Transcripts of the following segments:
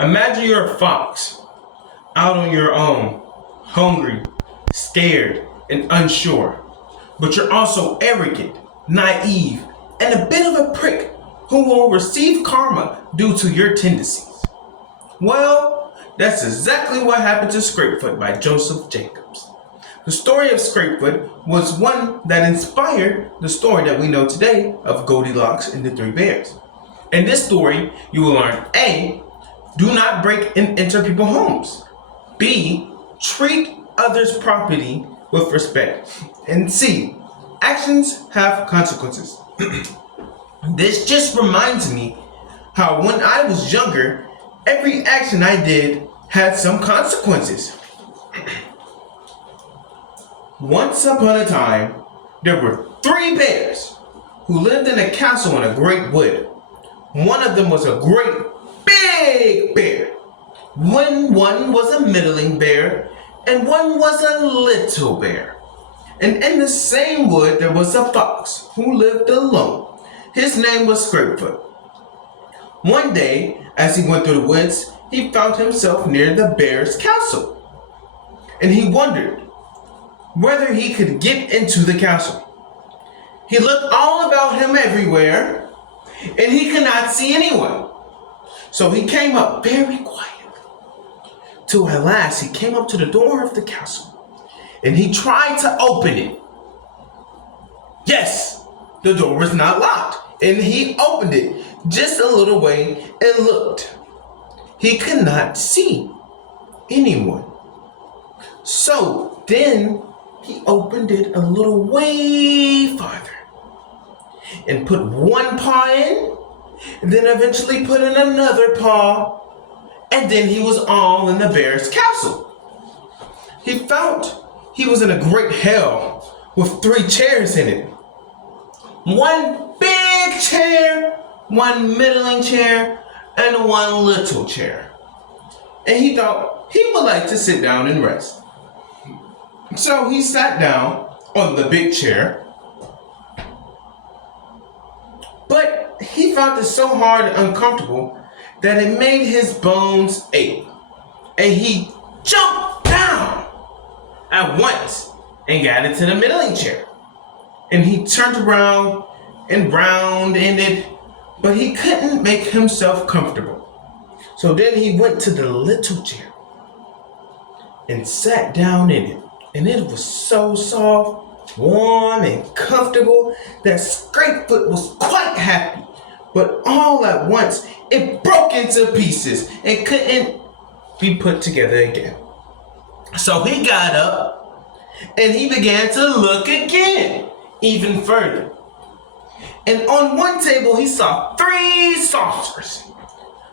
Imagine you're a fox, out on your own, hungry, scared, and unsure. But you're also arrogant, naive, and a bit of a prick who will receive karma due to your tendencies. Well, that's exactly what happened to Scrapefoot by Joseph Jacobs. The story of Scrapefoot was one that inspired the story that we know today of Goldilocks and the Three Bears. In this story, you will learn A. Do not break and enter people's homes. B. Treat others' property with respect. And C. Actions have consequences. This just reminds me how when I was younger, every action I did had some consequences. Once upon a time, there were three bears who lived in a castle in a great wood. One of them was a great big bear. One was a middling bear, and one was a little bear. And in the same wood there was a fox who lived alone. His name was Scrapefoot. One day, as he went through the woods, he found himself near the bear's castle. And he wondered whether he could get into the castle. He looked all about him everywhere, and he could not see anyone. So he came up very quietly, till at last he came up to the door of the castle, and he tried to open it. Yes, the door was not locked, and he opened it just a little way and looked. He could not see anyone. So then he opened it a little way farther and put one paw in, and then eventually put in another paw, and then he was all in the bear's castle. He found he was in a great hell with three chairs in it. One big chair, one middling chair, and one little chair. And he thought he would like to sit down and rest. So he sat down on the big chair, but he found it so hard and uncomfortable that it made his bones ache. And he jumped down at once and got into the middling chair. And he turned around and round in it, but he couldn't make himself comfortable. So then he went to the little chair and sat down in it. And it was so soft, warm, and comfortable that Scrapefoot was quite happy. But all at once, it broke into pieces and couldn't be put together again. So he got up and he began to look again, even further. And on one table, he saw three saucers.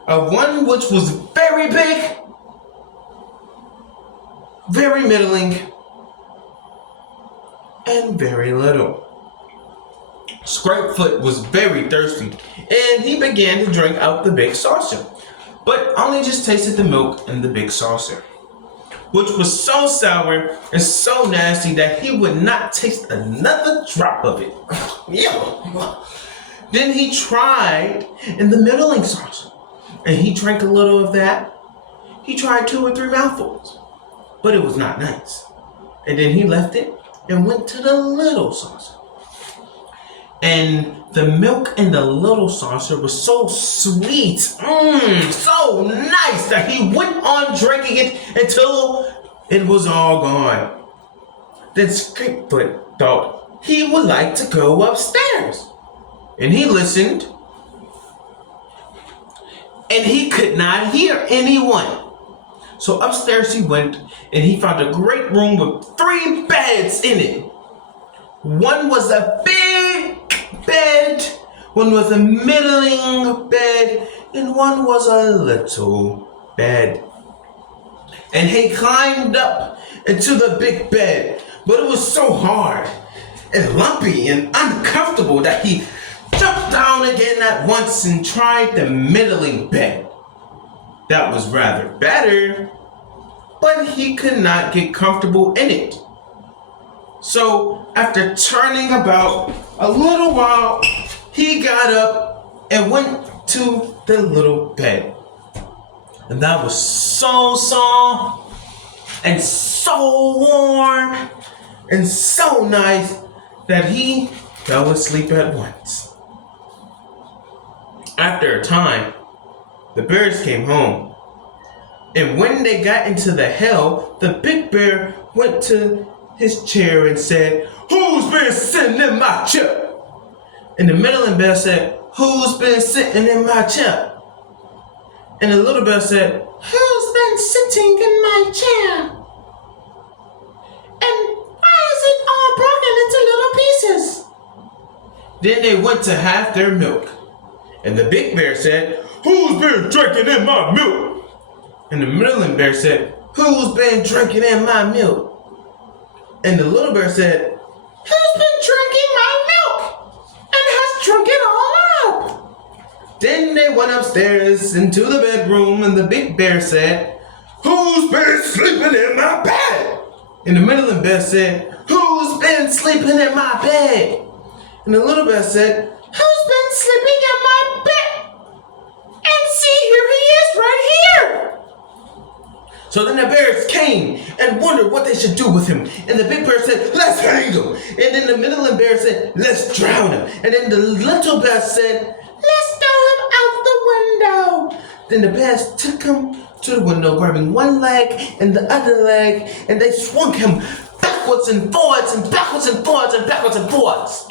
One which was very big, very middling, and very little. Scrapefoot was very thirsty, and he began to drink out the big saucer, but only just tasted the milk in the big saucer, which was so sour and so nasty that he would not taste another drop of it. Then he tried in the middling saucer, and he drank a little of that. He tried 2 or 3 mouthfuls, but it was not nice. And then he left it and went to the little saucer. And the milk in the little saucer was so sweet, so nice, that he went on drinking it until it was all gone. Then Scrapefoot thought he would like to go upstairs. And he listened, and he could not hear anyone. So upstairs he went, and he found a great room with 3 beds in it. One was a big bed, one was a middling bed, and one was a little bed. And he climbed up into the big bed, but it was so hard and lumpy and uncomfortable that he jumped down again at once and tried the middling bed. That was rather better, but he could not get comfortable in it. So after turning about a little while, he got up and went to the little bed. And that was so soft and so warm and so nice that he fell asleep at once. After a time, the bears came home. And when they got into the hell, the big bear went to his chair and said, "Who's been sitting in my chair?" And the middle bear said, "Who's been sitting in my chair?" And the little bear said, "Who's been sitting in my chair? And why is it all broken into little pieces?" Then they went to have their milk. And the big bear said, "Who's been drinking in my milk?" And the middle bear said, "Who's been drinking in my milk?" And the little bear said, "Who's been drinking my milk and has drunk it all up?" Then they went upstairs into the bedroom, and the big bear said, "Who's been sleeping in my bed?" And the middle bear said, "Who's been sleeping in my bed?" And the little bear said, "Who's been sleeping in my bed? And see, here he is right here." So then the bears came and wondered what they should do with him. And the big bear said, "Let's hang him." And then the middle bear said, "Let's drown him." And then the little bear said, "Let's throw him out the window." Then the bears took him to the window, grabbing one leg and the other leg, and they swung him backwards and forwards and backwards and forwards and backwards and forwards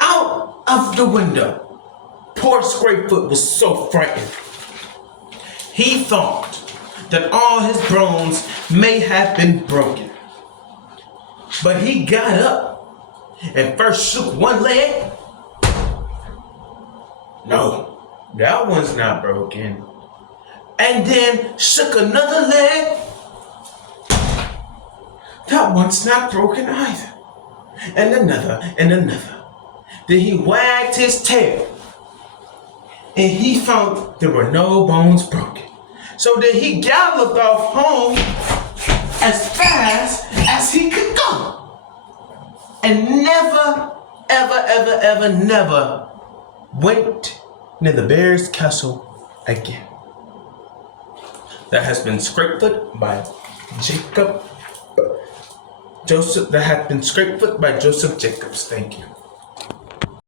out of the window. Poor Scrapefoot was so frightened. He thought that all his bones may have been broken. But he got up and first shook one leg. No, that one's not broken. And then shook another leg. That one's not broken either. And another and another. Then he wagged his tail. And he found there were no bones broken. So then he galloped off home as fast as he could go. And never, ever, ever, ever, never went near the bear's castle again. That has been Scrapefoot by Joseph Jacobs. Thank you.